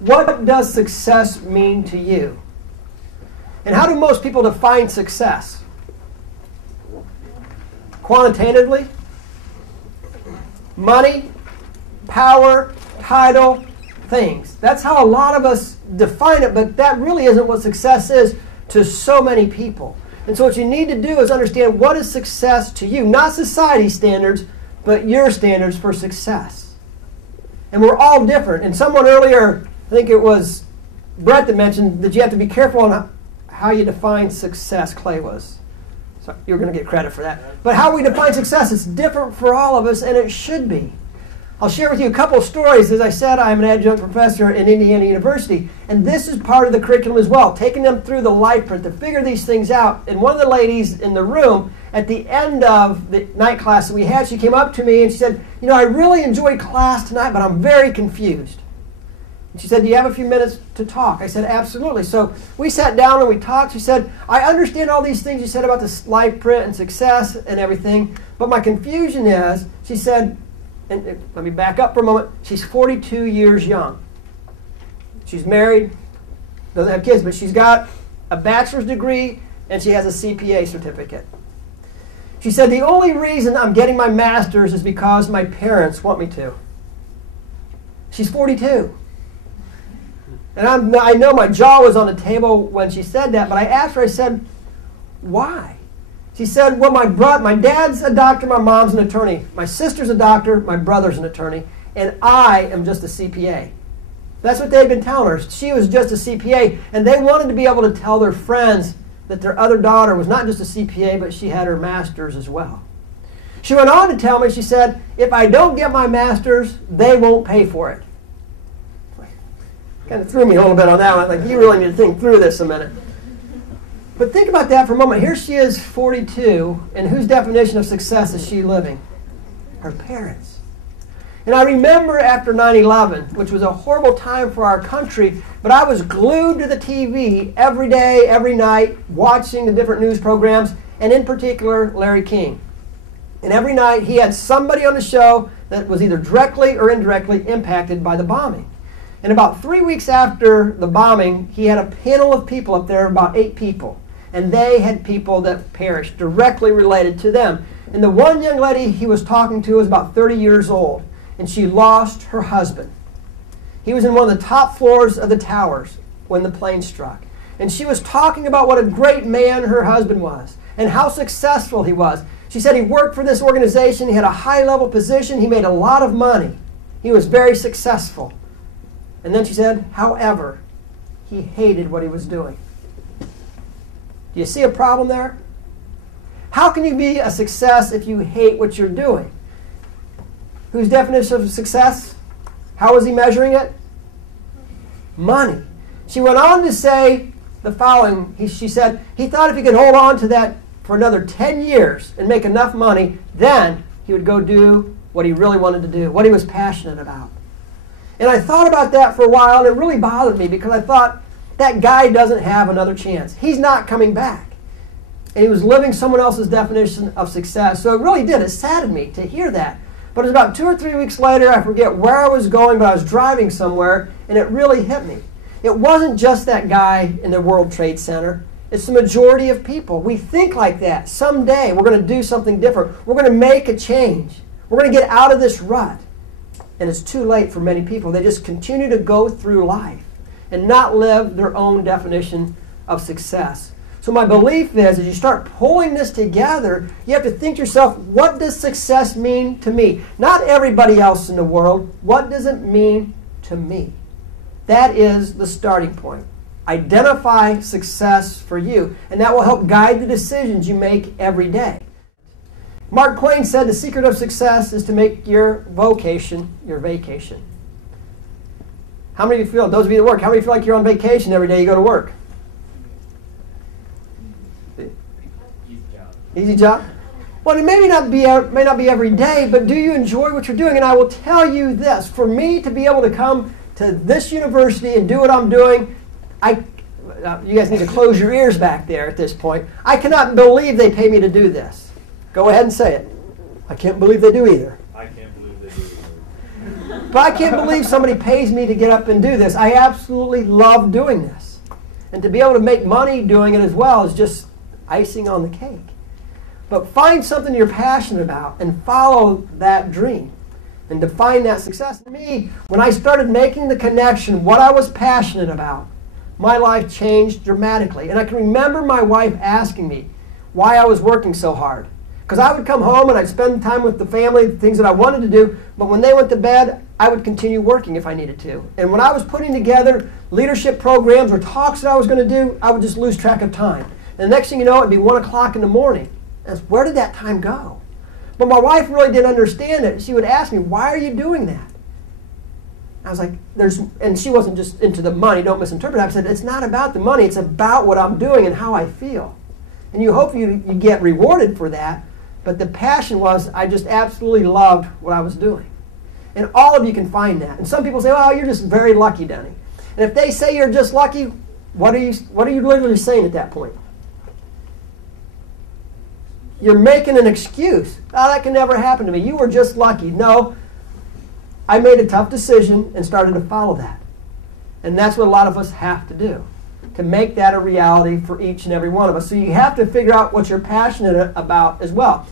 what does success mean to you? And how do most people define success? Quantitatively? Money, power, title, things. That's how a lot of us define it, but that really isn't what success is to so many people. And so what you need to do is understand what is success to you. Not society's standards, but your standards for success. And we're all different. And someone earlier, I think it was Brett that mentioned that you have to be careful on how you define success. Clay was. So you're going to get credit for that. But how we define success is different for all of us, and it should be. I'll share with you a couple of stories. As I said, I'm an adjunct professor at Indiana University, and this is part of the curriculum as well, taking them through the life print to figure these things out. And one of the ladies in the room, at the end of the night class that we had, she came up to me and she said, you know, I really enjoyed class tonight, but I'm very confused. And she said, do you have a few minutes to talk? I said, absolutely. So we sat down and we talked. She said, I understand all these things you said about this life print and success and everything, but my confusion is, she said, and let me back up for a moment. She's 42 years young. She's married, doesn't have kids, but she's got a bachelor's degree and she has a CPA certificate. She said, the only reason I'm getting my master's is because my parents want me to. She's 42. And I know my jaw was on the table when she said that, but I asked her, I said, why? She said, well, my dad's a doctor, my mom's an attorney. My sister's a doctor, my brother's an attorney, and I am just a CPA. That's what they've been telling her. She was just a CPA, and they wanted to be able to tell their friends that their other daughter was not just a CPA, but she had her master's as well. She went on to tell me, she said, if I don't get my master's, they won't pay for it. Kind of threw me a little bit on that one. Like, you really need to think through this a minute. But think about that for a moment. Here she is, 42, and whose definition of success is she living? Her parents. And I remember after 9/11, which was a horrible time for our country, but I was glued to the TV every day, every night, watching the different news programs, and in particular, Larry King. And every night he had somebody on the show that was either directly or indirectly impacted by the bombing. And about 3 weeks after the bombing, he had a panel of people up there, about 8 people. And they had people that perished directly related to them. And the one young lady he was talking to was about 30 years old. And she lost her husband. He was in one of the top floors of the towers when the plane struck. And she was talking about what a great man her husband was and how successful he was. She said he worked for this organization. He had a high-level position. He made a lot of money. He was very successful. And then she said, however, he hated what he was doing. Do you see a problem there? How can you be a success if you hate what you're doing? Whose definition of success? How was he measuring it? Money. She went on to say the following. She said he thought if he could hold on to that for another 10 years and make enough money, then he would go do what he really wanted to do, what he was passionate about. And I thought about that for a while, and it really bothered me because I thought, that guy doesn't have another chance. He's not coming back. And he was living someone else's definition of success. So it really did. It saddened me to hear that. But it was about 2 or 3 weeks later, I forget where I was going, but I was driving somewhere, and it really hit me. It wasn't just that guy in the World Trade Center. It's the majority of people. We think like that. Someday we're going to do something different. We're going to make a change. We're going to get out of this rut. And it's too late for many people. They just continue to go through life and not live their own definition of success. So my belief is, as you start pulling this together, you have to think to yourself, what does success mean to me? Not everybody else in the world. What does it mean to me? That is the starting point. Identify success for you, and that will help guide the decisions you make every day. Mark Twain said the secret of success is to make your vocation your vacation. How many of you feel, those of you that work, how many feel like you're on vacation every day you go to work? Easy job. Easy job? Well, it may not be every day, but do you enjoy what you're doing? And I will tell you this, for me to be able to come to this university and do what I'm doing, you guys need to close your ears back there at this point. I cannot believe they pay me to do this. Go ahead and say it. I can't believe they do either. I can't believe they do either. But I can't believe somebody pays me to get up and do this. I absolutely love doing this. And to be able to make money doing it as well is just icing on the cake. But find something you're passionate about and follow that dream and define that success. For me, when I started making the connection, what I was passionate about, my life changed dramatically. And I can remember my wife asking me why I was working so hard. Because I would come home and I'd spend time with the family, the things that I wanted to do, but when they went to bed, I would continue working if I needed to. And when I was putting together leadership programs or talks that I was going to do, I would just lose track of time. And the next thing you know, it'd be 1 o'clock in the morning. And where did that time go? But my wife really didn't understand it. She would ask me, why are you doing that? I was like, and she wasn't just into the money, don't misinterpret. I said, it's not about the money, it's about what I'm doing and how I feel. And you hope you get rewarded for that, but the passion was, I just absolutely loved what I was doing. And all of you can find that. And some people say, oh, you're just very lucky, Denny. And if they say you're just lucky, what are you literally saying at that point? You're making an excuse. Oh, that can never happen to me. You were just lucky. No, I made a tough decision and started to follow that. And that's what a lot of us have to do, to make that a reality for each and every one of us. So you have to figure out what you're passionate about as well.